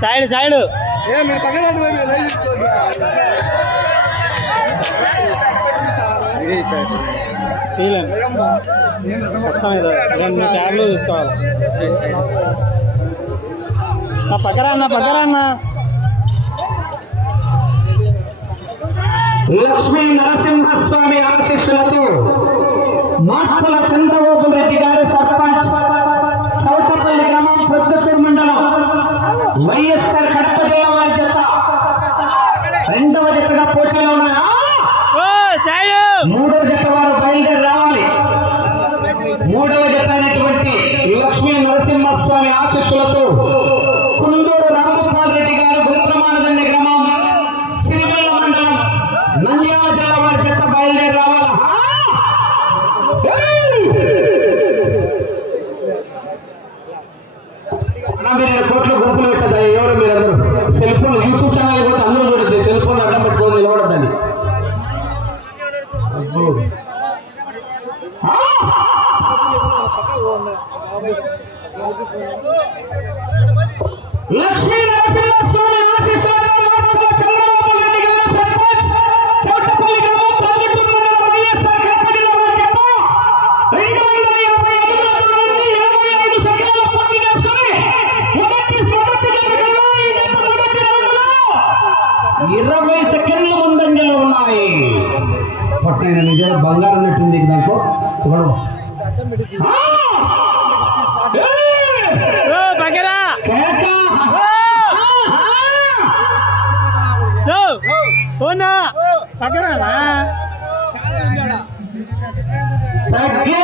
Side side. తీయలేం. ఇది. రెండు ట్యాబ్లు తీసుకోవాలి. Side side. నా పక్కరా అన్న పక్కరా అన్న. లక్ష్మీ నరసింహస్వామి ఆశీస్సులతో మాట్పుల చంద్రబాబు రెడ్డి గారు సర్పంచ్ చౌటపల్లి గ్రామం పొద్దుటూరు మండలం Y Lakshmi Narasimha Thank you.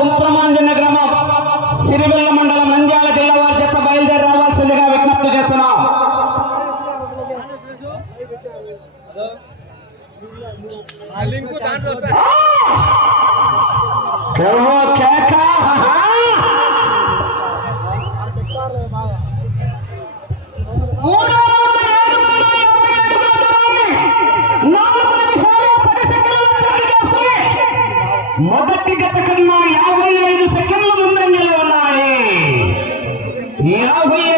గుంప్రమాంజన గ్రామం సిరివెల్ల 你拿回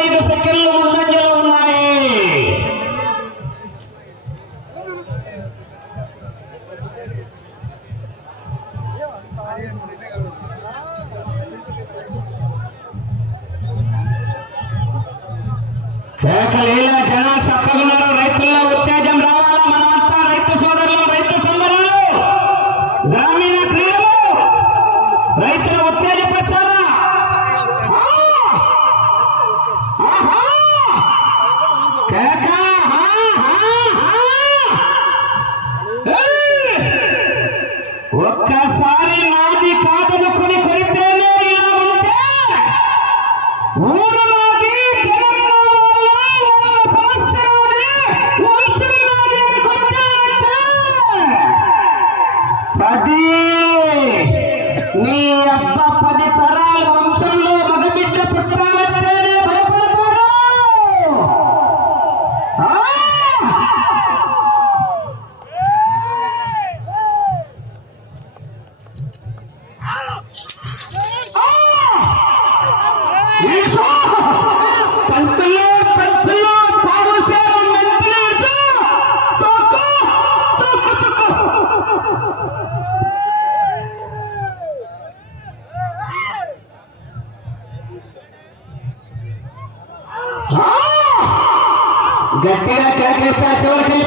गतिया क्या कहता चलो खेल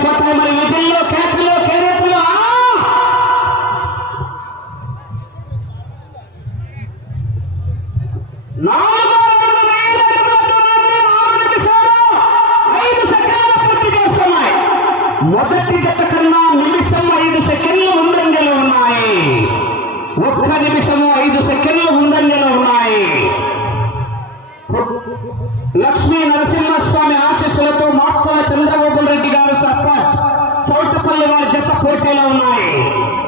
चौटपल्ली जत पोटी उ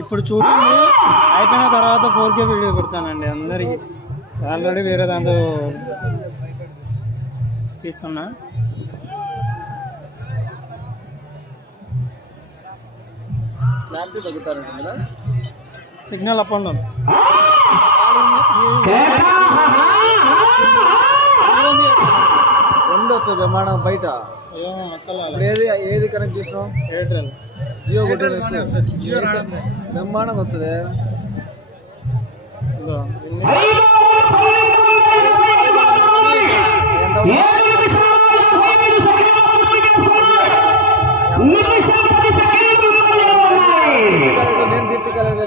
ఇప్పుడు చూడండి. అయిపోయిన తర్వాత ఫోర్ కే వీడియో పెడతానండి అందరికి. ఆల్రెడీ వేరే దాంతో తీస్తున్నా. సిగ్నల్ అప్ అండ్ డౌన్ ఉండొచ్చు విమానం బయట. ఇప్పుడు ఏది ఏది కనెక్ట్ చేసినాం ఎయిర్టెల్ జియో జియో విమానం వచ్చదే నేను తిట్టుకోలేదు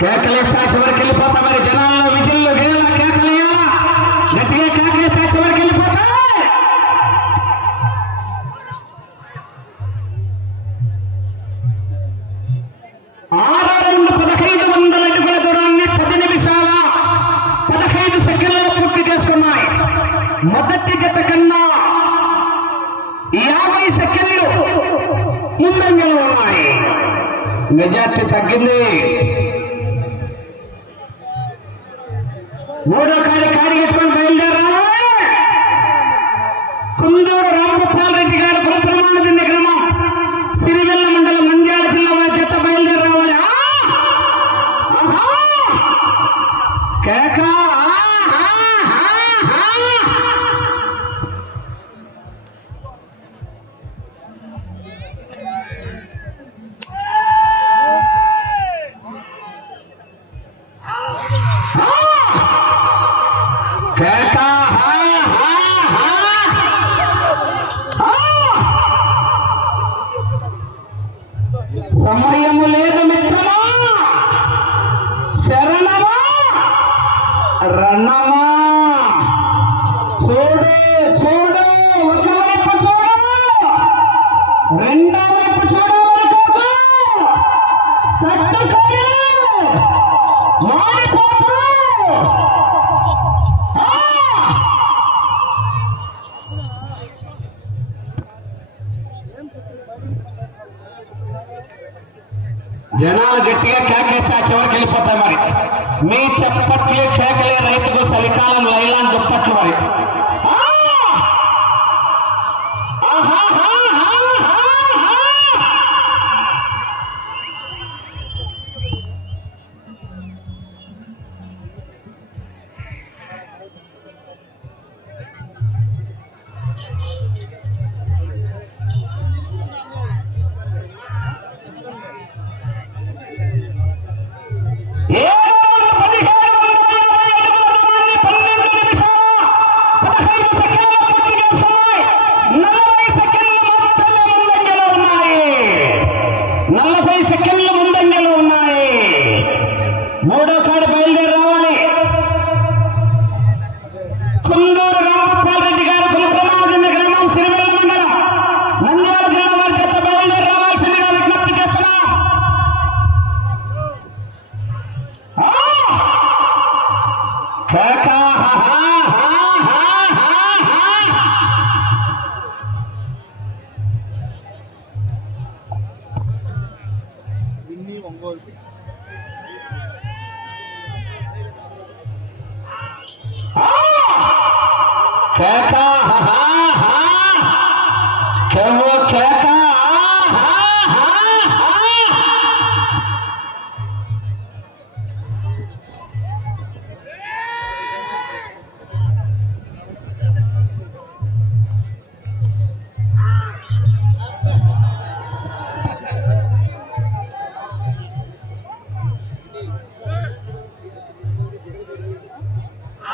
కేకలేస్తా చివరికి వెళ్ళిపోతా మరి జనాల్లో మిగిలిలో विद्यार्थी तग्दी ಗೋಡೆ हा हा हा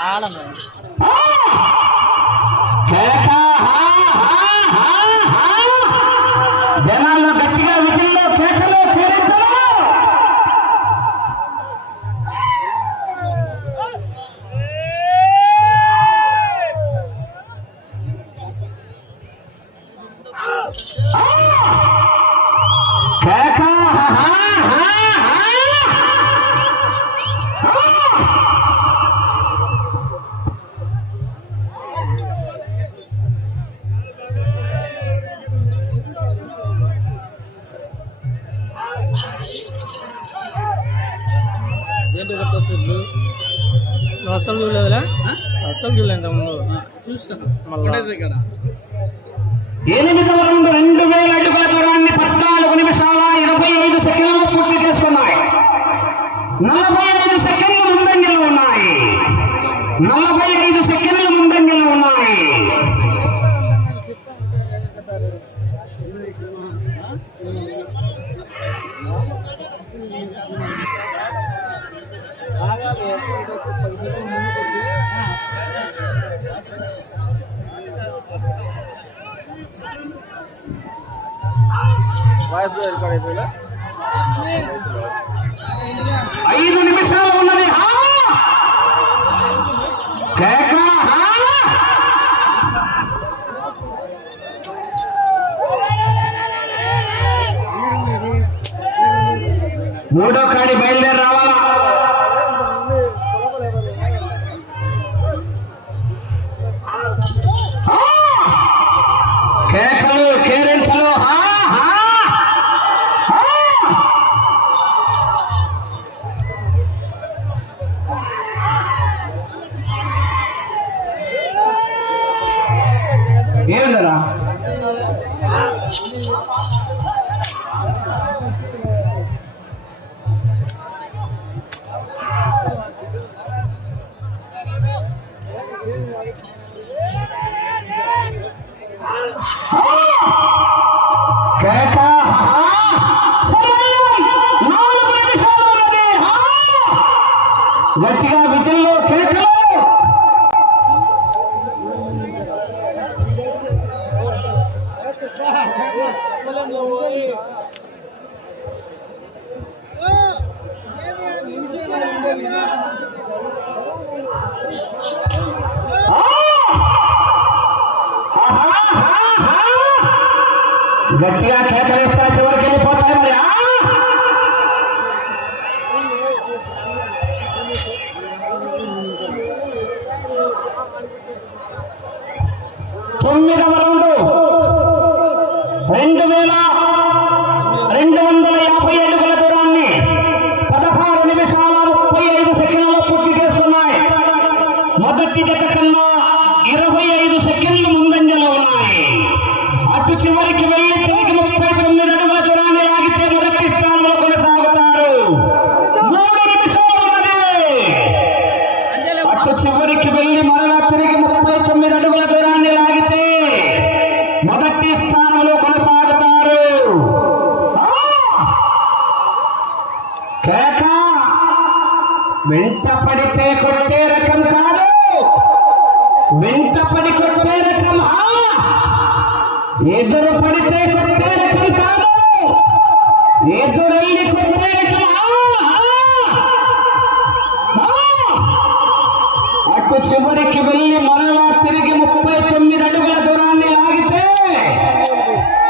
ஆழம் అసలు చూడలేదులే. అసలు చూడలేదు ముందు ఎనిమిదవ రెండు రెండు వేల అడుగుల దూరాన్ని పద్నాలుగు నిమిషాల ఇరవై ఐదు సెకండ్లు పూర్తి చేసుకున్నాయి. నలభై ఐదు సెకండ్లు ముందంజలో ఉన్నాయి. నలభై ఐదు నిమిషాలు ఉన్నది. మూడో కాడి బయలుదేరి రావాలి ఏమన్నారా बतिया क्या करता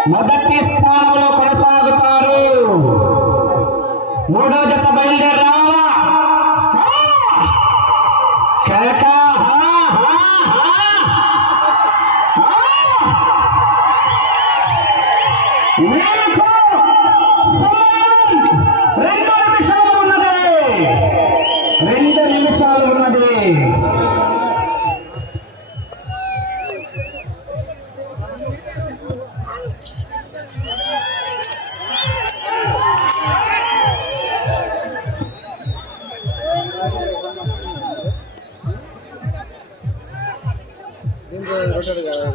మొదటి రొట్టెలు కాదు.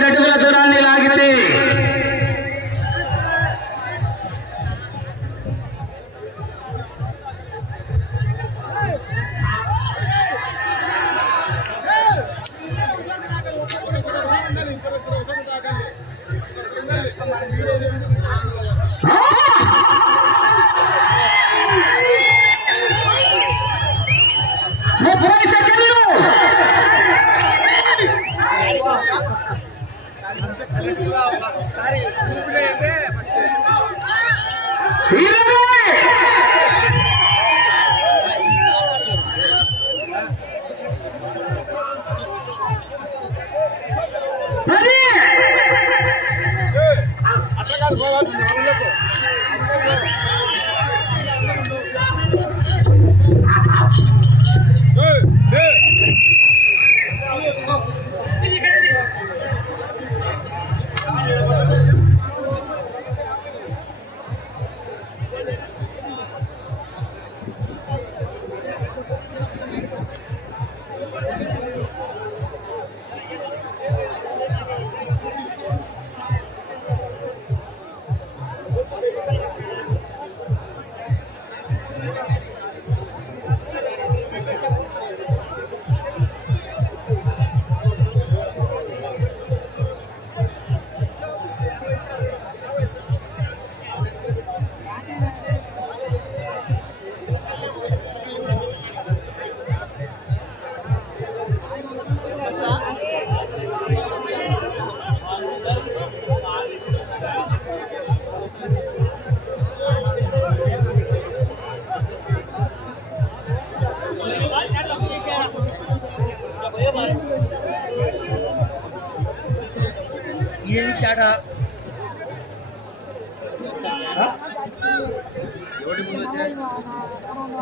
ఐదు అడుగుల దూరాన్ని లాగితే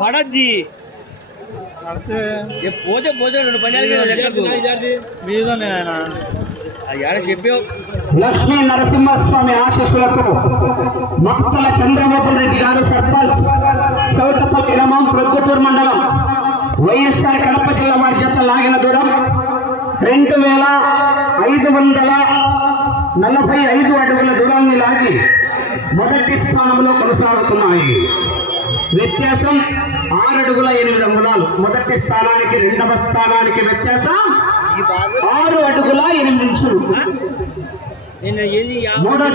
పడద్ది. పోతే పోతే రెండు మీదనే ఆయన. చెప్పావు? లక్ష్మీ నరసింహస్వామి ఆశీస్సులతో మక్తల చంద్రబాబు రెడ్డి గారు సర్పంచ్ చౌటపల్లి గ్రామం ప్రొద్దుటూరు మండలం వైఎస్ఆర్ కడప జిల్లా వారి జత లాగిన దూరం రెండు వేల ఐదు వందల నలభై ఐదు అడుగుల దూరాన్ని లాగి మొదటి స్థానంలో కొనసాగుతున్నాయి. వ్యత్యాసం ఆరు అడుగుల ఎనిమిది అంగుళాలు మొదటి స్థానానికి రెండవ స్థానానికి వ్యత్యాసం ఆరు అడుగుల ఎనిమిది ఇంచులు. మూడో